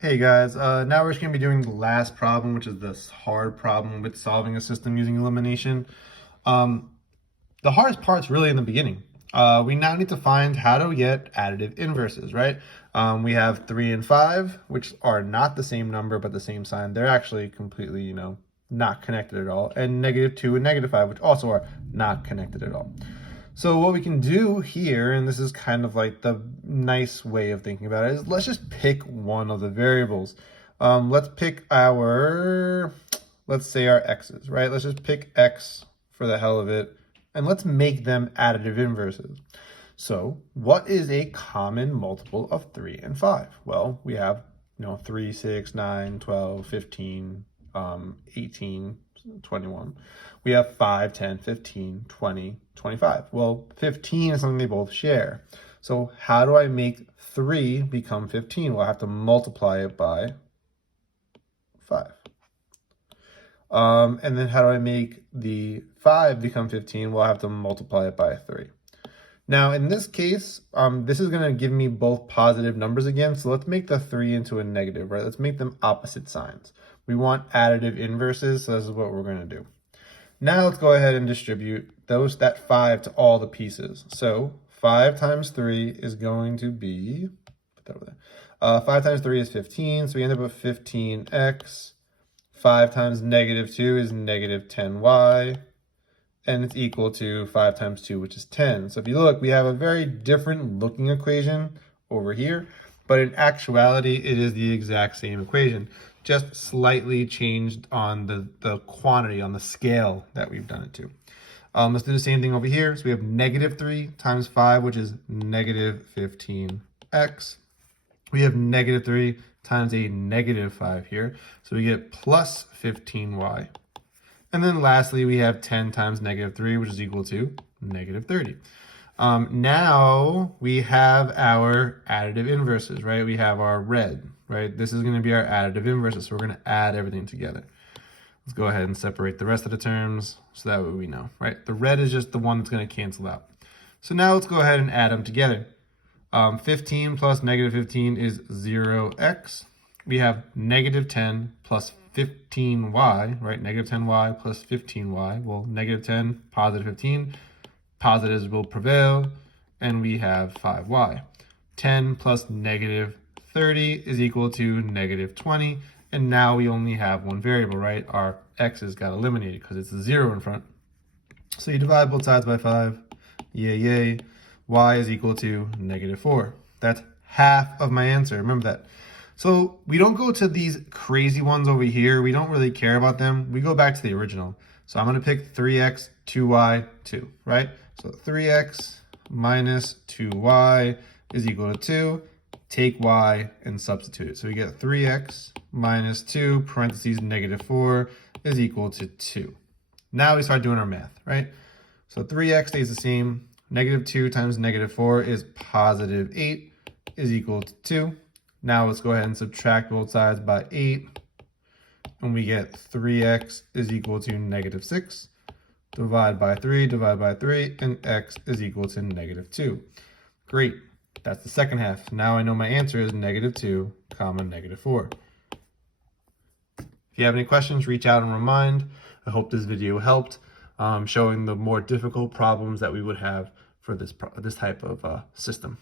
Hey guys, now we're just going to be doing the last problem, which is this hard problem with solving a system using elimination. Um, the hardest part's really in the beginning. We now need to find how to get additive inverses, right? We have 3 and 5, which are not the same number, but the same sign. They're actually completely, not connected at all. And -2 and -5, which also are not connected at all. So what we can do here, and this is kind of like the nice way of thinking about it, is let's just pick one of the variables. Let's pick let's say our x's, right? Let's just pick x for the hell of it, and let's make them additive inverses. So what is a common multiple of 3 and 5? Well, we have, 3, 6, 9, 12, 15, 18, 21. We have 5, 10, 15, 20, 25. Well, 15 is something they both share. So how do I make 3 become 15? Well, I have to multiply it by 5. And then how do I make the 5 become 15? Well, I have to multiply it by 3. Now, in this case, this is going to give me both positive numbers again. So let's make the 3 into a negative, right? Let's make them opposite signs. We want additive inverses, so this is what we're going to do. Now let's go ahead and distribute that 5 to all the pieces. So 5 times 3 is going to be, put that over there. 5 times 3 is 15, so we end up with 15x. 5 times -2 is -10y. And it's equal to 5 times 2, which is 10. So if you look, we have a very different looking equation over here, but in actuality, it is the exact same equation, just slightly changed on the quantity, on the scale that we've done it to. Let's do the same thing over here. So we have -3 times 5, which is -15x. We have -3 times a -5 here, so we get plus 15y. And then lastly, we have 10 times -3, which is equal to -30. Now we have our additive inverses, right? We have our red, right? This is going to be our additive inverses, so we're going to add everything together. Let's go ahead and separate the rest of the terms so that way we know, right? The red is just the one that's going to cancel out. So now let's go ahead and add them together. 15 plus -15 is 0x. We have -10 plus 15y, right? -10y plus 15y. Well, -10, positive 15. Positives will prevail, and we have 5y. 10 plus -30 is equal to -20, and now we only have one variable, right? Our x's got eliminated because it's a 0 in front. So you divide both sides by 5. Yay, yay. Y is equal to -4. That's half of my answer. Remember that. So we don't go to these crazy ones over here. We don't really care about them. We go back to the original. So I'm going to pick 3x, 2y, 2, right? So 3x minus 2y is equal to 2. Take y and substitute it. So we get 3x minus 2 parentheses -4 is equal to 2. Now we start doing our math, right? So 3x stays the same. -2 times -4 is positive 8 is equal to 2. Now let's go ahead and subtract both sides by 8. And we get 3x is equal to -6. Divide by 3, and x is equal to -2. Great. That's the second half. Now I know my answer is -2, -4. If you have any questions, reach out and remind. I hope this video helped, showing the more difficult problems that we would have for this type of system.